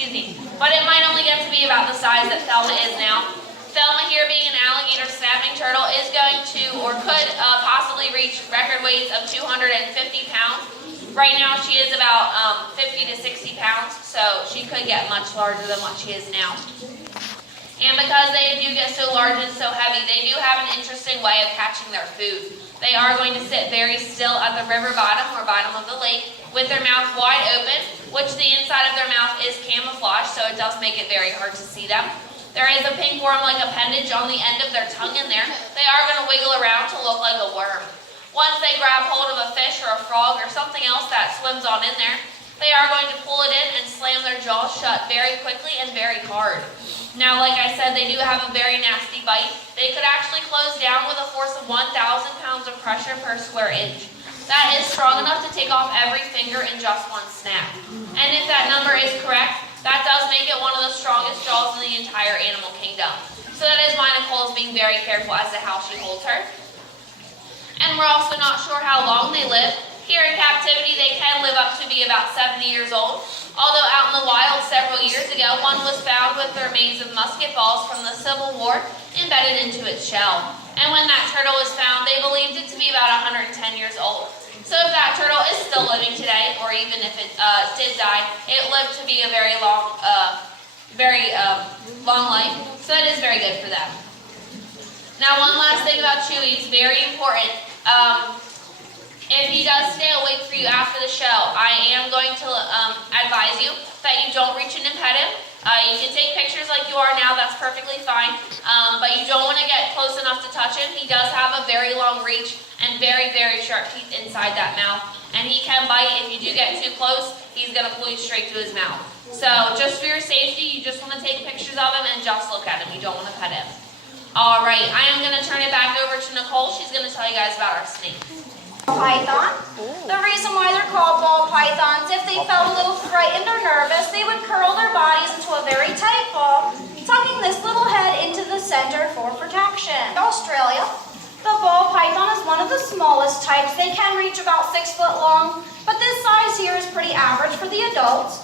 excuse me, but it might only get to be about the size that Thelma is now. Thelma here, being an alligator snapping turtle, is going to, or could possibly reach record weights of 250 pounds. Right now she is about 50 to 60 pounds, so she could get much larger than what she is now. And because they do get so large and so heavy, they do have an interesting way of catching their food. They are going to sit very still at the river bottom or bottom of the lake with their mouth wide open, which the inside of their mouth is camouflaged, so it does make it very hard to see them. There is a pink worm-like appendage on the end of their tongue in there. They are going to wiggle around to look like a worm. Once they grab hold of a fish or a frog or something else that swims on in there, they are going to pull it in and slam their jaws shut very quickly and very hard. Now, like I said, they do have a very nasty bite. They could actually close down with a force of 1,000 pounds of pressure per square inch. That is strong enough to take off every finger in just one snap. And if that number is correct, that does make it one of the strongest jaws in the entire animal kingdom. So that is why Nicole is being very careful as to how she holds her. And we're also not sure how long they live. Here in captivity, they can live up to be about 70 years old. Although out in the wild several years ago, one was found with the remains of musket balls from the Civil War embedded into its shell. And when that turtle was found, they believed it to be about 110 years old. So if that turtle is still living today, or even if it did die, it lived to be a very long life. So that is very good for them. Now, one last thing about Chewy, it's very important. If he does stay awake for you after the show, I am going to advise you that you don't reach in and pet him. You can take pictures like you are now, that's perfectly fine, but you don't want to get close enough to touch him. He does have a very long reach and very, very sharp teeth inside that mouth, and he can bite. If you do get too close, he's going to pull you straight to his mouth. So just for your safety, you just want to take pictures of him and just look at him. You don't want to pet him. All right, I am going to turn it back over to Nicole. She's going to tell you guys about our snake. Python. The reason why they're called ball pythons, if they felt a little frightened or nervous, they would curl their bodies into a very tight ball, tucking this little head into the center for protection. In Australia, the ball python is one of the smallest types. They can reach about 6 foot long, but this size here is pretty average for the adults.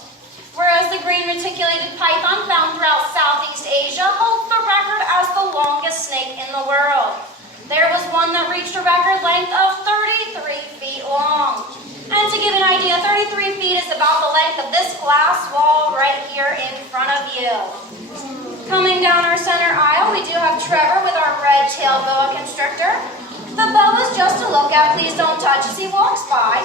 Whereas the green reticulated python found throughout Southeast Asia holds the record as the longest snake in the world. There was one that reached a record length of 33 feet long. And to give an idea, 33 feet is about the length of this glass wall right here in front of you. Coming down our center aisle, we do have Trevor with our red-tailed boa constrictor. The boas, just to look at, please don't touch as he walks by.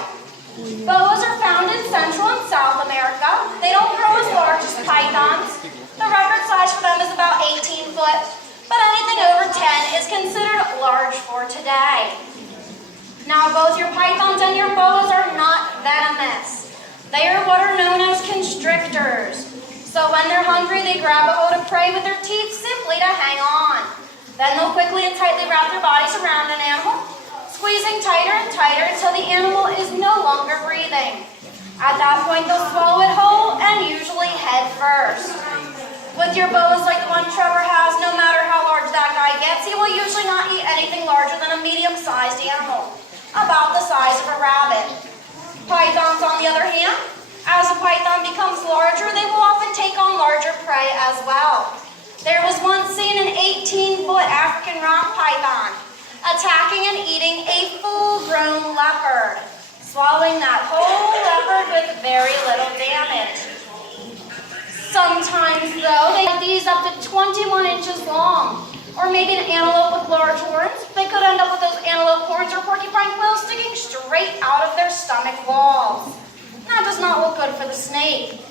Boas are found in Central and South America. They don't grow as large as pythons. The record size for them is about 18 foot. But anything over 10 is considered large for today. Now, both your pythons and your boas are not venomous. They are what are known as constrictors. So when they're hungry, they grab a hold of prey with their teeth simply to hang on. Then they'll quickly and tightly wrap their bodies around an animal, squeezing tighter and tighter until the animal is no longer breathing. At that point, they'll swallow it whole and usually head first. With your boas like the one Trevor has, no matter how large that guy gets, he will usually not eat anything larger than a medium-sized animal, about the size of a rabbit. Pythons, on the other hand, as a python becomes larger, they will often take on larger prey as well. There was once seen an 18-foot African rock python attacking and eating a full-grown leopard, swallowing that whole leopard with very little damage. Sometimes, though, they get these up to 21 inches long. Or maybe an antelope with large horns. They could end up with those antelope horns or porcupine quills sticking straight out of their stomach walls. That does not look good for the snake.